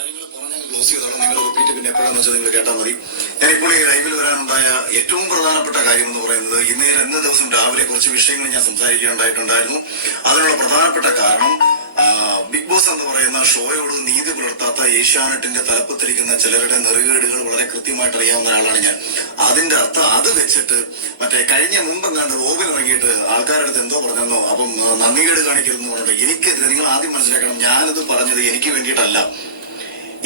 കാര്യങ്ങൾ പറഞ്ഞാൽ ക്ലോസ് ചെയ്തോളാം. നിങ്ങൾ റിപ്പീറ്റ് പിന്നെ എപ്പോഴാണെന്ന് വെച്ചാൽ നിങ്ങൾ കേട്ടാൽ മതി. ഞാനിപ്പോൾ ഈ ലൈവിൽ വരാനുണ്ടായ ഏറ്റവും പ്രധാനപ്പെട്ട കാര്യം എന്ന് പറയുന്നത് ഇന്ന് ദിവസം രാവിലെ കുറച്ച് വിഷയങ്ങൾ ഞാൻ സംസാരിക്കേണ്ടതായിട്ടുണ്ടായിരുന്നു. അതിനുള്ള പ്രധാനപ്പെട്ട കാരണം ബിഗ് ബോസ് എന്ന് പറയുന്ന ഷോയോട് നീതി പുലർത്താത്ത ഏഷ്യാനെറ്റിന്റെ തലപ്പത്തിരിക്കുന്ന ചിലരുടെ നെറുകേടുകൾ വളരെ കൃത്യമായിട്ട് അറിയാവുന്ന ഒരാളാണ് ഞാൻ. അതിന്റെ അർത്ഥം അത് വെച്ചിട്ട് കഴിഞ്ഞ മുമ്പെങ്ങാണ്ട് റോബിൻ ഇറങ്ങിയിട്ട് ആൾക്കാരുടെ അടുത്ത് എന്തോ പറഞ്ഞെന്നോ അപ്പം നന്ദികേട് കാണിക്കരുതെന്ന് പറഞ്ഞിട്ട് എനിക്കെതിരെ നിങ്ങൾ ആദ്യം മനസ്സിലാക്കണം, ഞാനിത് പറഞ്ഞത് എനിക്ക് വേണ്ടിയിട്ടല്ല.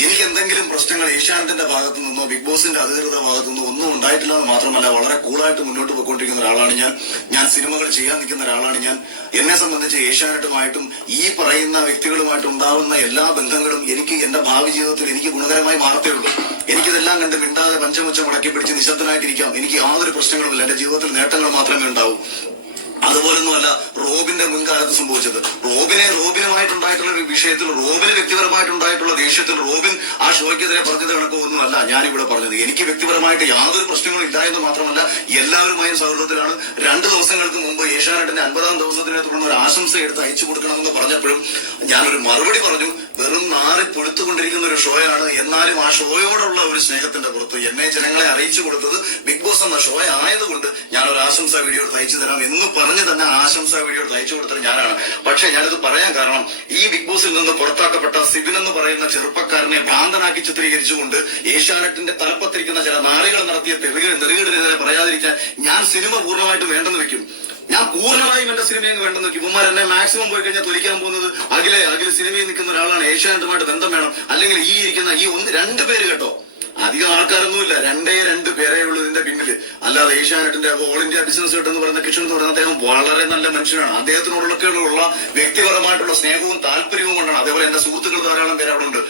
എനിക്ക് എന്തെങ്കിലും പ്രശ്നങ്ങൾ ഏഷ്യാനെറ്റിന്റെ ഭാഗത്തു നിന്നോ ബിഗ് ബോസിന്റെ അധികൃത ഭാഗത്തു നിന്നോ ഒന്നും ഉണ്ടായിട്ടില്ല എന്ന് മാത്രമല്ല വളരെ കൂളായിട്ട് മുന്നോട്ട് പോയിക്കൊണ്ടിരിക്കുന്ന ഒരാളാണ് ഞാൻ സിനിമകൾ ചെയ്യാൻ നിൽക്കുന്ന ഒരാളാണ് ഞാൻ. എന്നെ സംബന്ധിച്ച് ഏഷ്യാനെറ്റുമായിട്ടും ഈ പറയുന്ന വ്യക്തികളുമായിട്ട് ഉണ്ടാവുന്ന എല്ലാ ബന്ധങ്ങളും എനിക്ക് എന്റെ ഭാവി ജീവിതത്തിൽ എനിക്ക് ഗുണകരമായി മാറത്തേ ഉള്ളൂ. എനിക്കിതെല്ലാം കണ്ട് മിണ്ടാതെ പഞ്ചമുച്ചം മുടക്കി പിടിച്ച് നിശബ്ദനായിട്ടിരിക്കാം. എനിക്ക് യാതൊരു പ്രശ്നങ്ങളുമില്ല. എന്റെ ജീവിതത്തിൽ നേട്ടങ്ങൾ മാത്രമേ ഉണ്ടാവൂ. അതുപോലൊന്നുമല്ല റോബിന്റെ മുൻകാലത്ത് സംഭവിച്ചത്. റോബിനുമായിട്ടുണ്ടായിട്ടുള്ള ഒരു വിഷയത്തിൽ റോബിന് വ്യക്തിപരമായിട്ടുണ്ടായിട്ടുള്ള ദേഷ്യത്തിൽ റോബിൻ ആ ഷോയ്ക്കെതിരെ പറഞ്ഞത് കണക്കൊന്നുമല്ല ഞാനിവിടെ പറഞ്ഞത്. എനിക്ക് വ്യക്തിപരമായിട്ട് യാതൊരു പ്രശ്നങ്ങളും ഇല്ല എന്ന് മാത്രമല്ല എല്ലാവരുമായും സൗഹൃദത്തിലാണ്. 2 ദിവസങ്ങൾക്ക് മുമ്പ് ഏഷ്യാനെറ്റിന്റെ 50ാം ദിവസത്തിനെ തുടർന്ന് ഒരു ആശംസ എടുത്ത് അയച്ചു കൊടുക്കണമെന്ന് പറഞ്ഞപ്പോഴും ഞാനൊരു മറുപടി പറഞ്ഞു. വെറും നാറി പൊഴുത്തുകൊണ്ടിരിക്കുന്ന ഒരു ഷോയാണ്. എന്നാലും ആ ഷോയോടുള്ള ഒരു സ്നേഹത്തിന്റെ പുറത്ത് എന്നെ ജനങ്ങളെ അറിയിച്ചു കൊടുത്തത് ബിഗ് ബോസ് എന്ന ഷോ ആയതുകൊണ്ട് ഞാൻ ഒരു ആശംസാ വീഡിയോ എടുത്ത് അയച്ചു തരാം എന്ന് പറഞ്ഞു തന്നെ ആശംസാ വീഡിയോ എടുത്ത് അയച്ചു കൊടുത്തത് ഞാനാണ്. പക്ഷെ ഞാനിത് പറയാൻ കാരണം ഈ ബിഗ് ബോസിൽ നിന്ന് പുറത്താക്കപ്പെട്ട സിബിൻ എന്ന് പറയുന്ന ചെറുപ്പക്കാരനെ ഭ്രാന്തനാക്കി ചിത്രീകരിച്ചുകൊണ്ട് ഏഷ്യാനെറ്റിന്റെ തലപ്പത്തിരിക്കുന്ന ചില നാറികൾ നടത്തിയ നെറുകേടിനെതിരെ പറയാതിരിക്കാൻ ഞാൻ സിനിമ പൂർണ്ണമായിട്ടും വേണ്ടെന്ന് വെക്കും. ഞാൻ പൂർണ്ണമായും എന്റെ സിനിമയും വേണ്ടെന്ന് വെക്കും. ഇവന്മാർ എന്നെ മാക്സിമം പോയി കഴിഞ്ഞാൽ തൊലിക്കാൻ പോകുന്നത് അഖിലെ സിനിമയിൽ നിൽക്കുന്ന ഒരാളാണ്, ഏഷ്യാനെറ്റുമായിട്ട് ബന്ധം വേണം, അല്ലെങ്കിൽ ഈ ഇരിക്കുന്ന ഈ 2 പേര് കേട്ടോ, അധികം ആൾക്കാരൊന്നുമില്ല, 2 പേരേ ഉള്ളൂ ഇതിന്റെ പിന്നില്. അല്ലാതെ ഏഷ്യാനെറ്റിന്റെ ഓൾ ഇന്ത്യ ബിസിനസ് ഹെഡ് എന്ന് പറയുന്ന കിഷൻ എന്ന് പറയുന്ന അദ്ദേഹം വളരെ നല്ല മനുഷ്യനാണ്. അദ്ദേഹത്തിനോടൊക്കെയുള്ള വ്യക്തിപരമായിട്ടുള്ള സ്നേഹവും താല്പര്യവും കൊണ്ടാണ്. അതേപോലെ എന്റെ സുഹൃത്തുക്കൾ ധാരാളം പേര് അവിടെ ഉണ്ട്.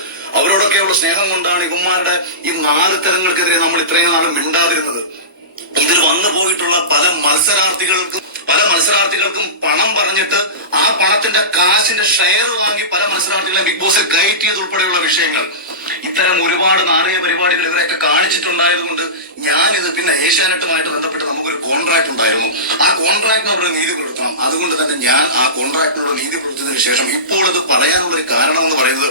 അവരോടൊക്കെയുള്ള സ്നേഹം കൊണ്ടാണ് ഇവന്മാരുടെ ഈ 4 തരങ്ങൾക്കെതിരെ നമ്മൾ ഇത്രയും നാളും മിണ്ടാതിരുന്നത്. ഇതിൽ വന്നു പോയിട്ടുള്ള പല മത്സരാർത്ഥികൾക്കും പണം പറഞ്ഞിട്ട് ആ പണത്തിന്റെ കാശിന്റെ ഷെയർ വാങ്ങി പല മത്സരാർത്ഥികളെ ബിഗ് ബോസിൽ കയറ്റിയത് ഉൾപ്പെടെയുള്ള വിഷയങ്ങൾ, ഇത്തരം ഒരുപാട് നാറിയ പരിപാടികൾ ഇവരെയൊക്കെ കാണിച്ചിട്ടുണ്ടായതുകൊണ്ട് ഞാനിത് പിന്നെ ഏഷ്യാനെറ്റുമായിട്ട് ബന്ധപ്പെട്ട് നമുക്കൊരു കോൺട്രാക്ട് ഉണ്ടായിരുന്നു. ആ കോൺട്രാക്ടിനോട് നീതി പുലർത്തണം. അതുകൊണ്ട് തന്നെ ഞാൻ ആ കോൺട്രാക്ടിനോട് നീതി പുലർത്തിയതിനു ശേഷം ഇപ്പോൾ ഇത് പറയാനുള്ള ഒരു കാരണം എന്ന് പറയുന്നത്,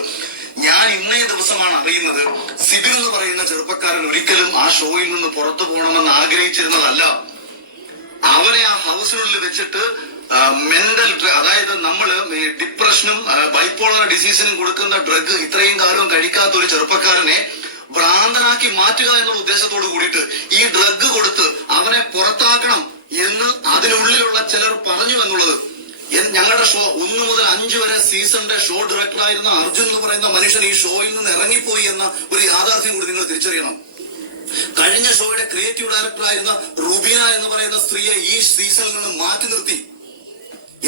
ഞാൻ ഇന്നേ ദിവസമാണ് അറിയുന്നത് സിബിൻ എന്ന് പറയുന്ന ചെറുപ്പക്കാരൻ ഒരിക്കലും ആ ഷോയിൽ നിന്ന് പുറത്തു പോകണമെന്ന് ആഗ്രഹിച്ചിരുന്നതല്ല. അവരെ ആ ഹൗസിനുള്ളിൽ വെച്ചിട്ട് മെന്റൽ, അതായത് നമ്മള് ഡിപ്രഷനും ബൈപ്പോളർ ഡിസീസിനും കൊടുക്കുന്ന ഡ്രഗ് ഇത്രയും കാലവും കഴിക്കാത്ത ഒരു ചെറുപ്പക്കാരനെ ഭ്രാന്തനാക്കി മാറ്റുക എന്നുള്ള ഉദ്ദേശത്തോട് കൂടിയിട്ട് ഈ ഡ്രഗ് കൊടുത്ത് അവനെ പുറത്താക്കണം എന്ന് അതിനുള്ളിലുള്ള ചിലർ പറഞ്ഞു എന്നുള്ളത്. ഞങ്ങളുടെ ഷോ 1 മുതൽ 5 വരെ സീസണിന്റെ ഷോ ഡയറക്ടറായിരുന്ന അർജുൻ എന്ന് പറയുന്ന മനുഷ്യൻ ഈ ഷോയിൽ നിന്ന് ഇറങ്ങിപ്പോയി എന്ന ഒരു യാഥാർത്ഥ്യം കൂടി നിങ്ങൾ തിരിച്ചറിയണം. കഴിഞ്ഞ ഷോയുടെ ക്രിയേറ്റീവ് ഡയറക്ടറായിരുന്ന റുബീന എന്ന് പറയുന്ന സ്ത്രീയെ ഈ സീസണിൽ നിന്ന് മാറ്റി നിർത്തി.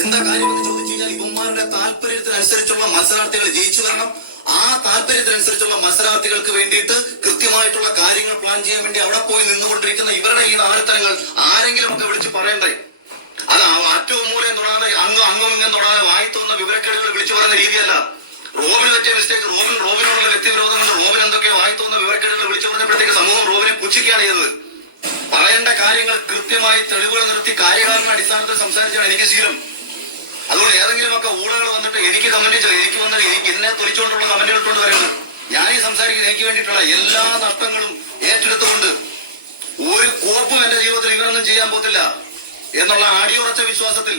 എന്താ കാര്യമെന്ന് ചോദിച്ചു കഴിഞ്ഞാൽ ഇവന്മാരുടെ താല്പര്യത്തിനനുസരിച്ചുള്ള മത്സരാർത്ഥികൾ ജയിച്ചു വരണം. ആ താല്പര്യത്തിനനുസരിച്ചുള്ള മത്സരാർത്ഥികൾക്ക് വേണ്ടിയിട്ട് കൃത്യമായിട്ടുള്ള കാര്യങ്ങൾ പ്ലാൻ ചെയ്യാൻ വേണ്ടി അവിടെ പോയി നിന്നുകൊണ്ടിരിക്കുന്ന ഇവരുടെ ഈ നാരത്തരങ്ങൾ ആരെങ്കിലും ഒക്കെ വിളിച്ച് പറയണ്ടേ? അത് അറ്റവും മൂലം തൊടാതെ അങ്ങും ഇങ്ങും തൊടാതെ വായി തോന്നുന്ന വിവരക്കേടുകൾ വിളിച്ചു പറയുന്ന രീതിയല്ല. റോബിന് പറ്റിയ മിസ്റ്റേക്ക്, റോബിനോടുള്ള വ്യക്തിവിരോധം കൊണ്ട് റോബിൻ എന്തൊക്കെ വായി തോന്നുന്ന വിവരക്കേടുകൾ വിളിച്ചു പറഞ്ഞപ്പോഴത്തേക്ക് സമൂഹം റോബിനെ പുച്ഛിക്കുകയാണ് ചെയ്തത്. പറയേണ്ട കാര്യങ്ങൾ കൃത്യമായി തെളിവുകൾ നിർത്തി കാര്യകാരണ അടിസ്ഥാനത്തിൽ സംസാരിച്ചാണ് എനിക്ക് ശീലം. അതുകൊണ്ട് ഏതെങ്കിലുമൊക്കെ ഊഴകൾ വന്നിട്ട് എനിക്ക് കമന്റ് ചെയ്ത് എനിക്ക് വന്നിട്ട് എന്നെ തൊലിച്ചുകൊണ്ടുള്ള കമന്റുകൾ ഇട്ടുകൊണ്ട് വരുന്നത്, ഞാൻ ഈ സംസാരിക്കുന്നത് എനിക്ക് വേണ്ടിയിട്ടുള്ള എല്ലാ നഷ്ടങ്ങളും ഏറ്റെടുത്തുകൊണ്ട് ഒരു കോപ്പും എന്റെ ജീവിതത്തിൽ ഇവരൊന്നും ചെയ്യാൻ പോകത്തില്ല എന്നുള്ള അടിയുറച്ച വിശ്വാസത്തിൽ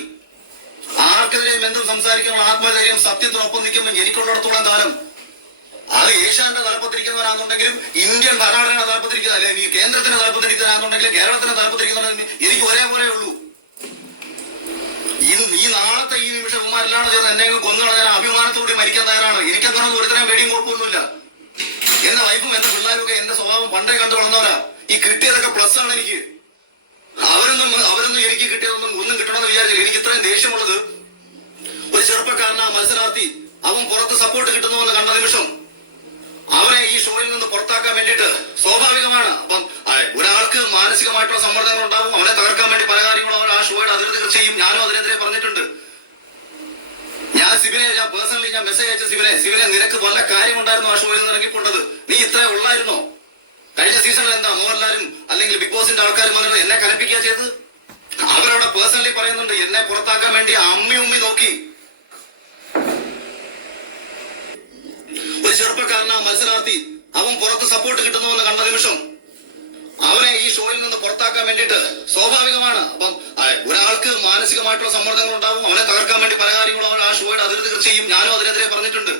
ആർക്കെതിരെയും എന്തും സംസാരിക്കാനുള്ള ആത്മധൈര്യം സത്യത്തിനൊപ്പം നിൽക്കുമ്പോൾ എനിക്കുള്ളിടത്തോളം കാലം അത് ഏഷ്യാന്റെ തലപ്പത്തിരിക്കുന്നവരാണെന്നുണ്ടെങ്കിലും ഇന്ത്യൻ ഭരണഘടന തലപ്പത്തിരിക്കുന്ന, അല്ലെങ്കിൽ കേന്ദ്രത്തിന്റെ തലപ്പത്തിരിക്കുന്നവരാണെന്നുണ്ടെങ്കിലും കേരളത്തിന്റെ തലപ്പത്തിരിക്കുന്നവരാണെങ്കിലും എനിക്ക് ഒരേപോലെ ഉള്ളൂ. ഈ നാളത്തെ ഈ നിമിഷം ഉമ്മാരെല്ലാം ചേർന്ന് എന്നെ കൊന്നു കളയാൻ അഭിമാനത്തോടെ മരിക്കാൻ തയ്യാറാണ്. എനിക്കങ്ങനെ ഒരുത്തരം പേടിയും കുഴപ്പമൊന്നുമില്ല. എന്റെ വൈഫും എന്റെ പിള്ളേരൊക്കെ എന്റെ സ്വഭാവം പണ്ടേ കണ്ടു വളർന്നവരാ. ഈ കിട്ടിയതൊക്കെ പ്ലസ് ആണ് എനിക്ക്. അവരൊന്നും എനിക്ക് കിട്ടിയതൊന്നും ഒന്നും കിട്ടണമെന്ന് വിചാരിച്ചില്ല. എനിക്ക് ഇത്രയും ദേഷ്യമുള്ളത് ഒരു ചെറുപ്പക്കാരനാ മത്സരാർത്ഥി, അവൻ പുറത്ത് സപ്പോർട്ട് കിട്ടുന്നുവെന്ന് കണ്ട നിമിഷം അവനെ ഈ ഷോയിൽ നിന്ന് പുറത്താക്കാൻ വേണ്ടിയിട്ട് സ്വാഭാവികമാണ്. അപ്പം ഒരാൾക്ക് മാനസികമായിട്ടുള്ള സമ്മർദ്ദങ്ങൾ ഉണ്ടാവും. അവനെ തകർക്കാൻ വേണ്ടി പല കാര്യങ്ങളും അവൻ ആ ഷോയുടെ അതിർത്തികൾ ചെയ്യും. ഞാനും അതിനെതിരെ പറഞ്ഞിട്ടുണ്ട്. ഞാൻ പേഴ്സണലി മെസ്സേജ് അയച്ച സിബിനെ നിനക്ക് വല്ല കാര്യമുണ്ടായിരുന്നു ആ ഷോയിൽ നിന്ന് ഇറങ്ങിപ്പോണ്ടത്? നീ ഇത്ര ഉള്ളായിരുന്നോ? കഴിഞ്ഞ സീസണിൽ എന്താ മോഹൻലാലും അല്ലെങ്കിൽ ബിഗ് ബോസിന്റെ ആൾക്കാരും വന്നിട്ട് എന്നെ കലപ്പിക്കുക ചെയ്ത്? അവരവിടെ പേഴ്സണലി പറയുന്നുണ്ട് എന്നെ പുറത്താക്കാൻ വേണ്ടി അമ്മി നോക്കി. ഒരു ചെറുപ്പക്കാരൻ, ആ മത്സരാർത്ഥി, അവൻ പുറത്ത് സപ്പോർട്ട് കിട്ടുന്നുവെന്ന് കണ്ട നിമിഷം അവനെ ഈ ഷോയിൽ നിന്ന് പുറത്താക്കാൻ വേണ്ടിയിട്ട് സ്വാഭാവികമാണ്. അപ്പം ഒരാൾക്ക് മാനസികമായിട്ടുള്ള സമ്മർദ്ദങ്ങൾ ഉണ്ടാവും. അവനെ തകർക്കാൻ വേണ്ടി പല കാര്യങ്ങളും അവൻ ആ ഷോയുടെ അതിർത്തി കൃഷി ചെയ്യും. ഞാനും അതിനെതിരെ പറഞ്ഞിട്ടുണ്ട്.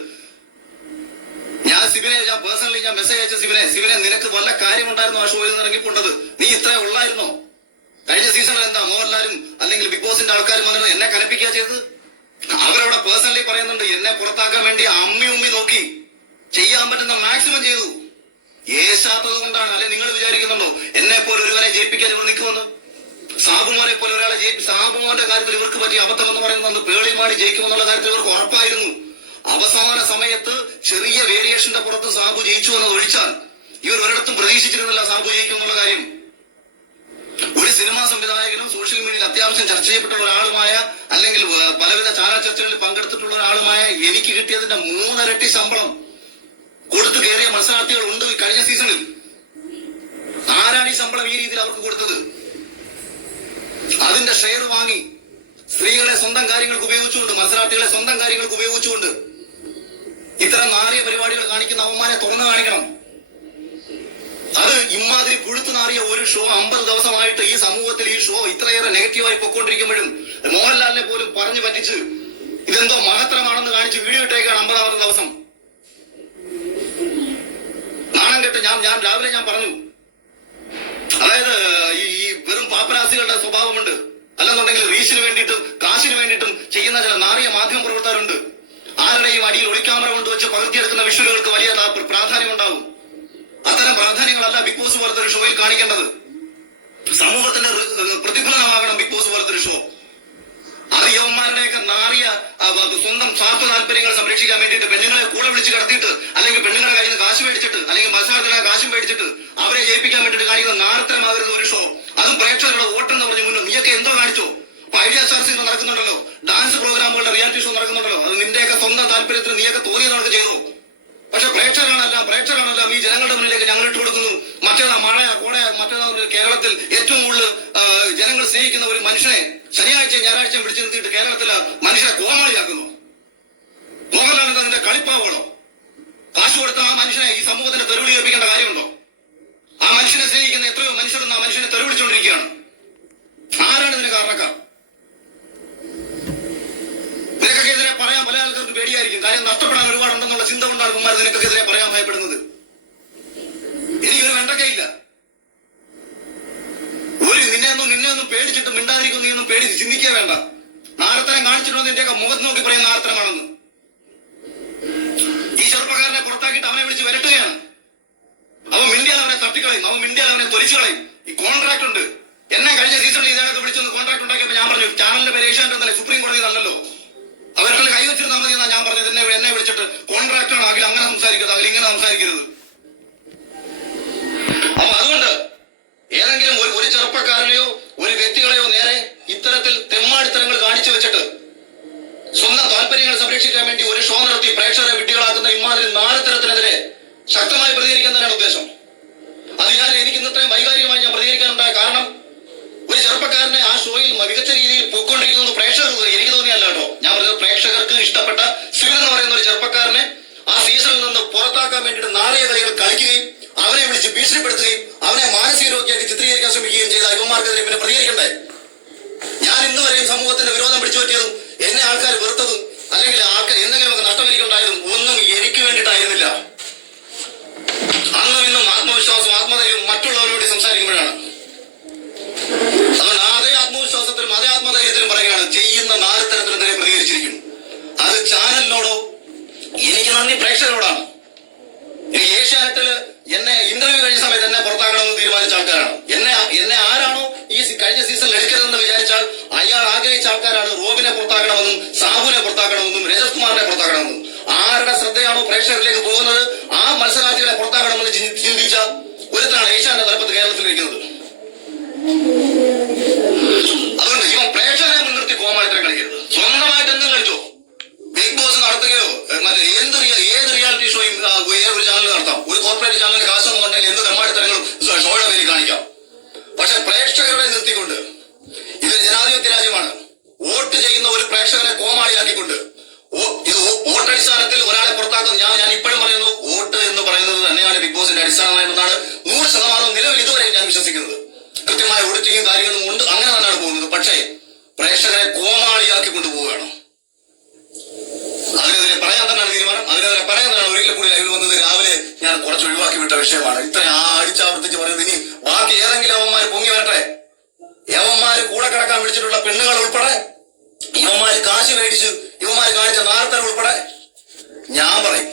ഞാൻ പേഴ്സണലി മെസ്സേജ് അയച്ച സിബിനെ നിനക്ക് വല്ല കാര്യമുണ്ടായിരുന്നു ആ ഷോയിൽ നിന്ന് ഇറങ്ങിപ്പോണ്ടത്? നീ ഇത്ര ഉള്ളായിരുന്നോ? കഴിഞ്ഞ സീസണിൽ എന്താ മോഹൻലാലും അല്ലെങ്കിൽ ബിഗ് ബോസിന്റെ ആൾക്കാരും വന്നിട്ട് എന്നെ കലപ്പിക്കുക ചെയ്തത്? അവരവിടെ പേഴ്സണലി പറയുന്നുണ്ട്, എന്നെ പുറത്താക്കാൻ വേണ്ടി അമ്മി നോക്കി ചെയ്യാൻ പറ്റുന്ന മാക്സിമം ചെയ്തു. ഏശാത്തത് കൊണ്ടാണ്. അല്ലെ നിങ്ങൾ വിചാരിക്കുന്നുണ്ടോ എന്നെ പോലെ ഒരുവനെ ജയിപ്പിക്കാൻ ഇവർ നിൽക്കുമെന്ന്? സാബുമോനെ പോലെ ഒരാളെ സാബുമോന്റെ കാര്യത്തിൽ ഇവർക്ക് പറ്റിയ അബദ്ധം എന്ന് പറയുന്നത് പേളിമാണി ജയിക്കുമെന്നുള്ള കാര്യത്തിൽ ഇവർക്ക് ഉറപ്പായിരുന്നു. അവസാന സമയത്ത് ചെറിയ വേരിയേഷന്റെ പുറത്ത് സാബു ജയിച്ചു എന്നത് ഒഴിച്ചാൽ ഇവർ ഒരിടത്തും പ്രതീക്ഷിച്ചിരുന്നില്ല സാബു ജയിക്കുമെന്നുള്ള കാര്യം. ഒരു സിനിമാ സംവിധായകനും സോഷ്യൽ മീഡിയയിൽ അത്യാവശ്യം ചർച്ച ചെയ്യപ്പെട്ടുള്ള ഒരാളുമായ അല്ലെങ്കിൽ പലവിധ ചാനൽ ചർച്ചകളിൽ പങ്കെടുത്തിട്ടുള്ള ഒരാളുമായ എനിക്ക് കിട്ടിയതിന്റെ 3 ഇരട്ടി ശമ്പളം കൊടുത്തു കയറിയ മത്സരാർത്ഥികൾ ഉണ്ട് കഴിഞ്ഞ സീസണിൽ. ആരാണ് ഈ ശമ്പളം ഈ രീതിയിൽ അവർക്ക് കൊടുത്തത്? അതിന്റെ ഷെയർ വാങ്ങി സ്ത്രീകളെ സ്വന്തം കാര്യങ്ങൾക്ക് ഉപയോഗിച്ചുകൊണ്ട്, മത്സരാർത്ഥികളെ സ്വന്തം കാര്യങ്ങൾക്ക് ഉപയോഗിച്ചുകൊണ്ട് ഇത്തരം നാറിയ പരിപാടികൾ കാണിക്കുന്ന അവന്മാരെ തുറന്നു കാണിക്കണം. അത് ഇമാതിരി പുഴുത്തു നാറിയ ഒരു ഷോ 50 ദിവസമായിട്ട് ഈ സമൂഹത്തിൽ ഈ ഷോ ഇത്രയേറെ നെഗറ്റീവായി പൊയ്ക്കൊണ്ടിരിക്കുമ്പോഴും മോഹൻലാലിനെ പോലും പറഞ്ഞു പറ്റിച്ച് ഇതെന്തോ മഹത്തരമാണെന്ന് കാണിച്ച് വീഡിയോ ഇട്ടേക്കാണ് 50ാമത്തെ ദിവസം. നാണം കെട്ട് ഞാൻ രാവിലെ പറഞ്ഞു, അതായത് ഈ വെറും പാപ്പരാസികളുടെ സ്വഭാവമുണ്ട്, അല്ലെന്നുണ്ടെങ്കിൽ റീച്ചിന് വേണ്ടിയിട്ടും കാശിന് വേണ്ടിയിട്ടും ചെയ്യുന്ന ചില നാറിയ മാധ്യമ പ്രവർത്തകരുണ്ട്. ആരുടെയും അടിയിൽ ഒളിക്യാമറ കൊണ്ടുവച്ച് പകർത്തിയെടുക്കുന്ന വിഷ്വലുകൾക്ക് വലിയ പ്രാധാന്യം ഉണ്ടാവും. അത്തരം പ്രാധാന്യങ്ങളല്ല ബിഗ് ബോസ് പോലത്തെ ഒരു ഷോയിൽ കാണിക്കേണ്ടത്. സമൂഹത്തിന്റെ പ്രതിഫലനമാകണം ബിഗ് ബോസ് പോലത്തെ ഒരു ഷോ. അത് യവന്മാരുടെയൊക്കെ നാറിയ സ്വന്തം സ്വാർത്ഥ താല്പര്യങ്ങൾ സംരക്ഷിക്കാൻ വേണ്ടിയിട്ട് പെണ്ണുങ്ങളെ കൂടെ വിളിച്ച് കടത്തിയിട്ട് അല്ലെങ്കിൽ പെണ്ണുങ്ങളുടെ കയ്യിൽ നിന്ന് കാശ് മേടിച്ചിട്ട് അല്ലെങ്കിൽ മത്സരാർത്ഥികളെ കാശും മേടിച്ചിട്ട് അവരെ ജയിപ്പിക്കാൻ വേണ്ടിയിട്ട് കാണിക്കുന്ന നാരത്തരമാകരുത് ഒരു ഷോ. അതും പ്രേക്ഷകരുടെ വോട്ടെന്ന് പറഞ്ഞു മുന്നോ നീയൊക്കെ എന്തോ കാണിച്ചോ? ഇപ്പൊ ഐഡിയ സ്റ്റാർസ് നടക്കുന്നുണ്ടല്ലോ, ഡാൻസ് പ്രോഗ്രാമുകളുടെ റിയാലിറ്റി ഷോ നടക്കുന്നുണ്ടല്ലോ. അത് നിന്റെയൊക്കെ സ്വന്തം താല്പര്യത്തിന് നീയൊക്കെ തോന്നിയതൊക്കെ ചെയ്തോ. പക്ഷെ പ്രേക്ഷകരാണെല്ലാം ഈ ജനങ്ങളുടെ മുന്നിലേക്ക് ഞങ്ങൾ ഇട്ട് കൊടുക്കുന്നു. മറ്റേതാ മഴയാ കോടയാ മറ്റേതാ കേരളത്തിൽ ഏറ്റവും കൂടുതൽ ജനങ്ങൾ സ്നേഹിക്കുന്ന ഒരു മനുഷ്യനെ ശനിയാഴ്ചയും ഞായറാഴ്ചയും പിടിച്ചു നിർത്തിയിട്ട് കേരളത്തില് മനുഷ്യനെ കോമാളിയാക്കുന്നു. മോഹൻലാൽ എന്താ നിന്റെ കളിപ്പാവണോ? കാശ് കൊടുത്ത ആ മനുഷ്യനെ ഈ സമൂഹത്തിന്റെ തെരുവിളി ഏൽപ്പിക്കേണ്ട കാര്യമുണ്ടോ? ആ മനുഷ്യനെ സ്നേഹിക്കുന്ന എത്രയോ മനുഷ്യരെന്ന് ആ മനുഷ്യനെ തെരുവിളിച്ചുകൊണ്ടിരിക്കുകയാണ്. ആരാണ് ഇതിന് കാരണക്കാർ? നിനക്കെതിരെ പറയാൻ പല ആൾക്കാർക്ക് പേടിയായിരിക്കും. കാര്യം നഷ്ടപ്പെടാൻ ഒരുപാടുണ്ടെന്നുള്ള ചിന്ത കൊണ്ടാണ് കുമാർ നിനക്കെതിരെ പറയാൻ ഭയപ്പെടുന്നത്. എനിക്കൊരു വെണ്ടക്കയില്ല. നിന്നെയൊന്നും പേടിച്ചിട്ട് മിണ്ടാതിരിക്കും. നീയൊന്നും പേടി ചിന്തിക്കുക വേണ്ട. നാരത്തരം കാണിച്ചിട്ടുണ്ടോ നിന്റെയൊക്കെ മുഖത്ത് നോക്കി പറയുന്ന നാരത്തരമാണെന്ന്. ഈ ചെറുപ്പക്കാരനെ പുറത്താക്കിയിട്ട് അവനെ വിളിച്ച് വരട്ടുകയാണ്. അവൻ മിണ്ടിയാൽ അവനെ തട്ടിക്കളയും, അവൻ മിണ്ടിയാൽ അവനെ തൊലിച്ചു കളയും. ഈ കോൺട്രാക്ട് ഉണ്ട്. എന്നെ കഴിഞ്ഞ സീസണിൽ ഇതേതൊക്കെ വിളിച്ചൊന്ന് കോൺട്രാക്ട് ഉണ്ടാക്കിയപ്പോൾ ഞാൻ പറഞ്ഞു, ചാനലിന്റെ പേര് ഏഷ്യാനെറ്റ് എന്നല്ലേ, സുപ്രീം കോടതി നല്ലല്ലോ, അവരുടെ കൈവച്ചിരുന്നാൽ മതി എന്നാ ഞാൻ പറഞ്ഞത്. എന്നെ വിളിച്ചിട്ട് കോൺട്രാക്ടാണ് അതിൽ അങ്ങനെ സംസാരിക്കരുത്, അതിൽ ഇങ്ങനെ സംസാരിക്കരുത്. അപ്പൊ അതുകൊണ്ട് ഏതെങ്കിലും ഒരു ചെറുപ്പക്കാരനെയോ ഒരു വ്യക്തികളെയോ നേരെ ഇത്തരത്തിൽ തെമ്മാടിത്തരങ്ങൾ കാണിച്ചു വെച്ചിട്ട് സ്വന്തം താല്പര്യങ്ങൾ സംരക്ഷിക്കാൻ വേണ്ടി ഒരു ഷോ നടത്തി പ്രേക്ഷകരെ വിഡ്ഢികളാക്കുന്ന ഇമാതിരി നാരത്തരത്തിനെതിരെ ശക്തമായി പ്രതികരിക്കാൻ തന്നെയാണ് ഉദ്ദേശം. അത് എനിക്ക് ഇന്നത്രയും വൈകാരികമായി ഞാൻ പ്രതികരിക്കാനുണ്ടായ കാരണം ഒരു ചെറുപ്പക്കാരനെ ആ ഷോയിൽ മികച്ച രീതിയിൽ പൊയ്ക്കൊണ്ടിരിക്കുന്നത് പ്രേക്ഷകർക്ക് എനിക്ക് തോന്നിയല്ല കേട്ടോ. ഞാൻ പറഞ്ഞത് പ്രേക്ഷകർക്ക് ഇഷ്ടപ്പെട്ട സിവിൽ എന്ന് പറയുന്ന ഒരു ചെറുപ്പക്കാരനെ ആ സീസണിൽ നിന്ന് പുറത്താക്കാൻ വേണ്ടിയിട്ട് നാറിയ കളികൾ കളിക്കുകയും അവനെ വിളിച്ച് ഭീഷണിപ്പെടുത്തുകയും അവനെ മാനസിക രോഗിയാക്കി ചിത്രീകരിക്കാൻ ശ്രമിക്കുകയും ചെയ്ത ഇവന്മാർക്കെതിരെ പിന്നെ പ്രതികരിക്കണ്ടേ? ഞാൻ ഇന്ന് വരെയും സമൂഹത്തിന്റെ വിരോധം പിടിച്ചു പറ്റിയതും എന്നെ ആൾക്കാർ വെറുത്തതും അല്ലെങ്കിൽ ആൾക്കാർ എന്തെങ്കിലുമൊക്കെ നഷ്ടം എനിക്കുണ്ടായതും ഒന്നും എനിക്ക് വേണ്ടിയിട്ടായിരുന്നില്ല. അന്നും ഇന്നും ആത്മവിശ്വാസവും ആത്മധൈര്യവും മറ്റുള്ളവരോട് സംസാരിക്കുമ്പോഴാണ്. അതുകൊണ്ട് അതേ ആത്മവിശ്വാസത്തിലും അതേ ആത്മധൈര്യത്തിലും പറയുകയാണ്, ചെയ്യുന്ന നാരത്തരത്തിനെതിരെ പ്രതികരിച്ചിരിക്കുന്നു. അത് ചാനലിനോടോ എനിക്ക് നന്ദി പ്രേക്ഷകരോടാണ്. ഏഷ്യാനെറ്റില് എന്നെ ഇന്റർവ്യൂ കഴിഞ്ഞ സമയത്ത് എന്നെ പുറത്താക്കണമെന്ന് തീരുമാനിച്ച ആൾക്കാരാണ്. എന്നെ ആരാണോ ഈ കഴിഞ്ഞ സീസണിൽ എടുക്കരുതെന്ന് വിചാരിച്ചാൽ അയാൾ ആഗ്രഹിച്ച ആൾക്കാരാണ് റോബിനെ പുറത്താക്കണമെന്നും സാബുവിനെ പുറത്താക്കണമെന്നും രജത് കുമാറിനെ പുറത്താക്കണമെന്നും. ആരുടെ ശ്രദ്ധയാണോ പ്രേക്ഷകരിലേക്ക് പോകുന്നത് ആ മത്സരാർത്ഥികളെ പുറത്താക്കണമെന്ന് ചിന്തിച്ച ഒരുത്തരാണ് ഏഷ്യാനെറ്റ് തലപ്പത്ത് കേരളത്തിലിരിക്കുന്നത്. അതുകൊണ്ട് ഇവൻ പ്രേക്ഷകരെ മുൻനിർത്തി കോമാളിത്തരം കളിക്കരുത്. സ്വന്തമായിട്ട് എന്തും കളിച്ചോ. ബിഗ് ബോസ് നടത്തുകയോ ഏത് റിയാലിറ്റി ഷോയും ഒരു ചാനൽ നടത്താം. ഒരു കോർപ്പറേറ്റ് ചാനലിന് കാശൊന്നുണ്ടെങ്കിൽ എന്ത് തെമ്മാടിത്തരങ്ങളും ഷോയുടെ പേരിൽ കാണിക്കാം. പക്ഷെ പ്രേക്ഷകരെ നിർത്തിക്കൊണ്ട്, ഇതൊരു ജനാധിപത്യ രാജ്യമാണ്. വോട്ട് ചെയ്യുന്ന ഒരു പ്രേക്ഷകനെ കോമാളിയാക്കിക്കൊണ്ട് ഇത് വോട്ടടിസ്ഥാനത്തിൽ ഒരാളെ പുറത്താക്കുന്ന ഞാൻ ഇപ്പോഴും പറയുന്നു, സംസാരിക്കുകയും കാര്യങ്ങളും ഉണ്ട്, അങ്ങനെ തന്നെയാണ് പോകുന്നത്. പക്ഷേ പ്രേക്ഷകരെ കോമാളിയാക്കി കൊണ്ടുപോവുകയാണ്. അതിനെതിരെ പറയാൻ തന്നെയാണ് തീരുമാനം. അതിനെതിരെ പറയാൻ തന്നെയാണ് ഒരിക്കൽ കൂടി ലൈവിൽ വന്നത്. രാവിലെ ഞാൻ കുറച്ച് ഒഴിവാക്കി വിട്ട വിഷയമാണ്. ഇത്ര അടിച്ചാവർത്തിച്ച് പറയുന്നത്. ഇനി ബാക്കി ഏതെങ്കിലും അവന്മാര് പൊങ്ങി വരട്ടെ. യവന്മാര് കൂടെ കിടക്കാൻ വിളിച്ചിട്ടുള്ള പെണ്ണുങ്ങൾ ഉൾപ്പെടെ, ഇവന്മാര് കാശ് മേടിച്ച് ഇവന്മാര് കാണിച്ച നാർത്തർ ഉൾപ്പെടെ ഞാൻ പറയും.